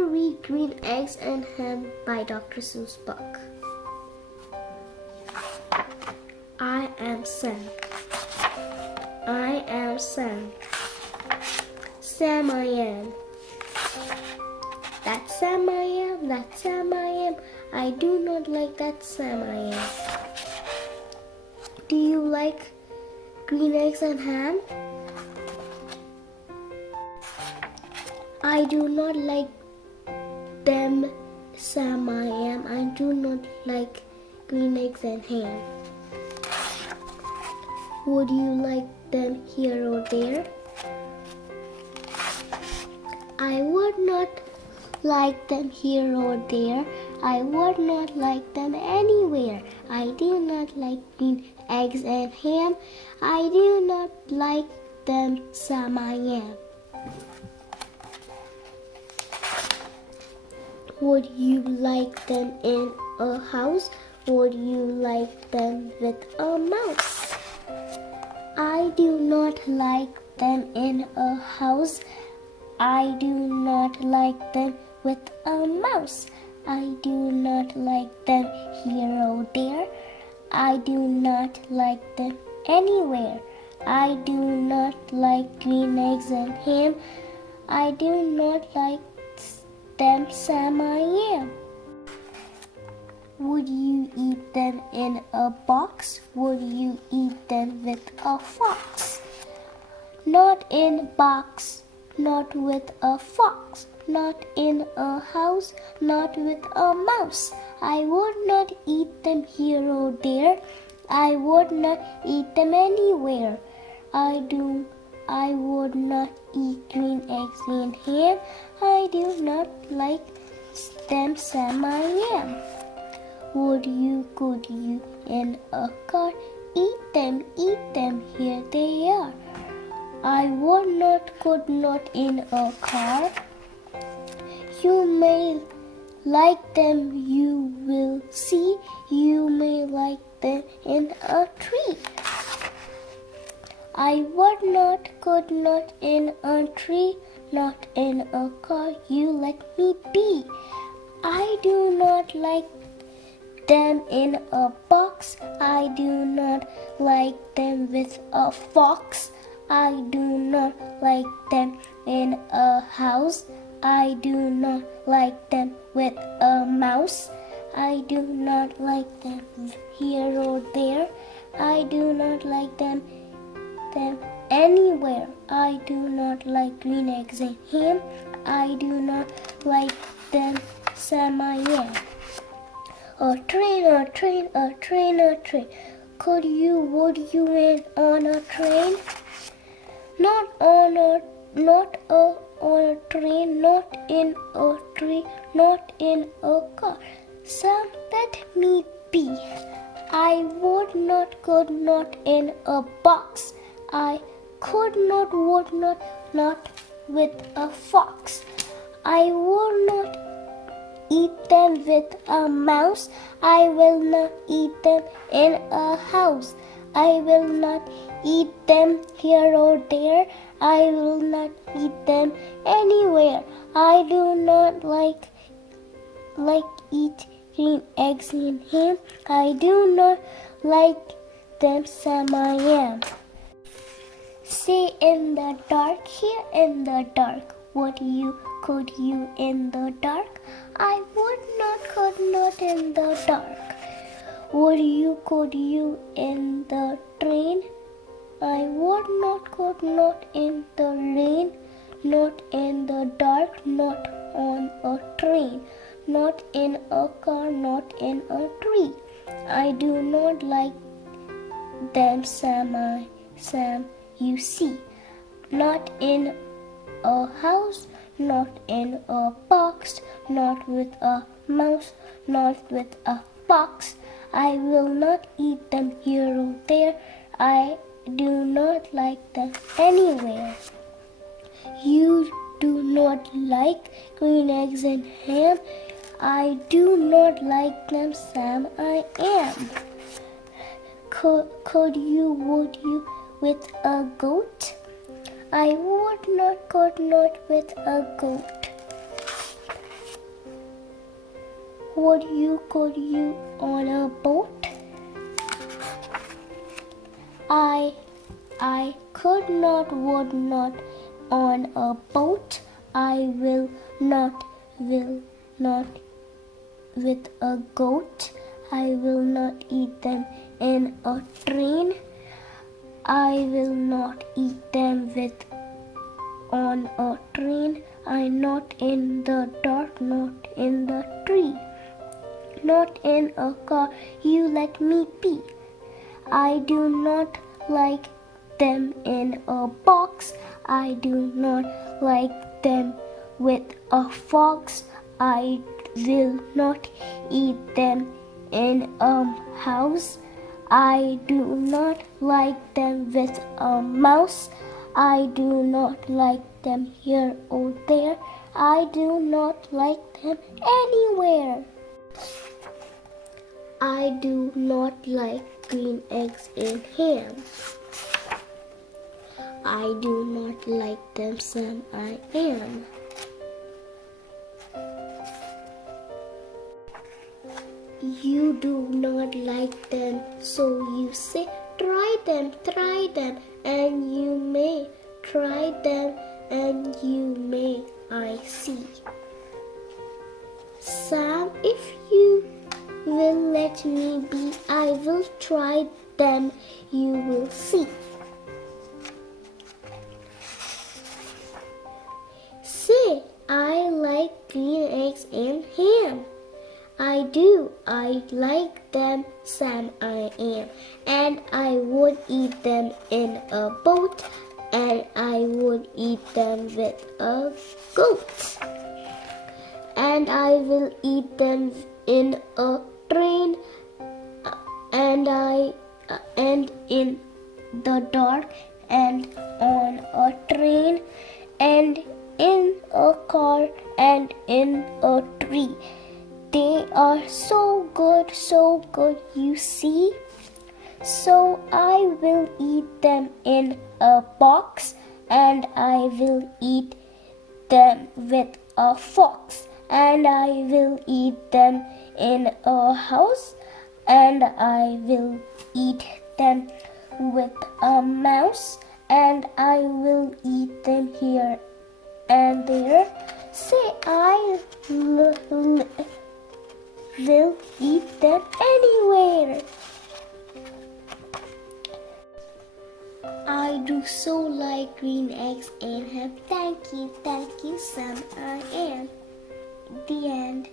ever read Green Eggs and Ham by Dr. Seuss book? I am Sam. I am Sam. Sam I am. That Sam I am. That Sam I am. I do not like that Sam I am. Do you like green eggs and ham? I do not like them, Sam I am. I do not like green eggs and ham. Would you like them here or there? I would not like them here or there. I would not like them anywhere. I do not like green eggs and ham. I do not like them, Sam I am. Would you like them in a house? Would you like them with a mouse? I do not like them in a house. I do not like them with a mouse. I do not like them here or there. I do not like them anywhere. I do not like green eggs and ham. I do not like them, Sam I am. Would you eat them in a box? Would you eat them with a fox? Not in a box, not with a fox, not in a house, not with a mouse. I would not eat them here or there. I would not eat them anywhere. I would not eat green eggs and ham. I do not like them, Sam I am. Could you in a car? Eat them, here they are. I could not in a car. You may like them, you will see. You may like them in a tree. I could not in a tree, not in a car. You let me be. I do not like them in a box. I do not like them with a fox. I do not like them in a house. I do not like them with a mouse. I do not like them here or there. I do not like them anywhere. I do not like green eggs and ham. I do not like them, Sam I am. A train, a train, a train, a train. Would you in on a train? Not on a train, not in a tree, not in a car. Sam, let me be. I would not in a box. I would not with a fox. I would not eat them with a mouse. I will not eat them in a house. I will not eat them here or there. I will not eat them anywhere. I do not like eat green eggs and ham. I do not like them, Sam I am. Say in the dark, here in the dark. Could you in the dark? I could not in the dark. Could you in the train? I could not in the rain, not in the dark, not on a train, not in a car, not in a tree. I do not like them, Sam, you see. Not in a house, not in a box, not with a mouse, not with a fox. I will not eat them here or there. I do not like them anywhere. You do not like green eggs and ham. I do not like them, Sam I am. Would you with a goat? I could not with a goat. could you on a boat? I could not, would not on a boat. I will not with a goat. I will not eat them in a train. I will not eat them on a train. I not in the dark, not in the tree, not in a car. You let me be. I do not like them in a box. I do not like them with a fox. I will not eat them in a house. I do not like them with a mouse. I do not like them here or there. I do not like them anywhere. I do not like green eggs and ham. I do not like them, Sam, I am. You do not like them, so you say, try them, and you may try them, and you may, I see. Sam, if you will let me be, I will try them, you will see. Say, I like green eggs and ham. I do, I like them, Sam, I am. And I would eat them in a boat, and I would eat them with a goat. And I will eat them in a train, and in the dark, and on a train, and in a car, and in a tree. They are so good, you see. So I will eat them in a box, and I will eat them with a fox, and I will eat them in a house, and I will eat them with a mouse, and I will eat them here and there. Say, I will eat them anywhere. I do so like green eggs and ham. Thank you, Sam, I am. The end.